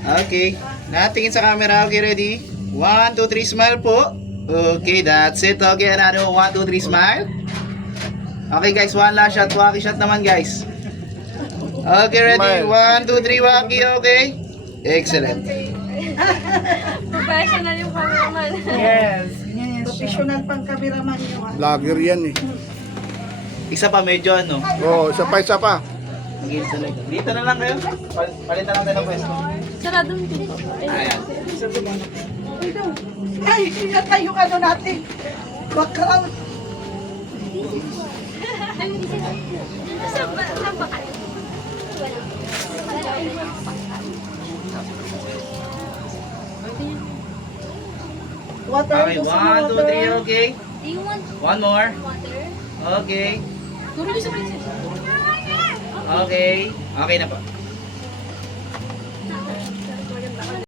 Okay. Natingin sa camera. Okay, ready? 1, 2, 3, smile po. Okay, that's it. Okay, another 1, 2, 3, smile. Okay, guys. One last shot. Waki shot naman, guys. Okay, ready? Smile. 1, 2, 3, waki. Okay. Excellent. Professional yung cameraman. Yes. Professional pang cameraman yun. Vlogger yan eh. Isa pa, medyo ano. Oo, isa pa. Dito na lang kayo. Palitan lang tayo ng pwesto. Sarado yung pinto. Ayan. Ay, yata yung ano natin. Background. Saan ba kayo? Water. Okay, 1, 2, 3, okay. Do you want One more. water? Okay. Turo niyo sa princess. Okay. Okay na po.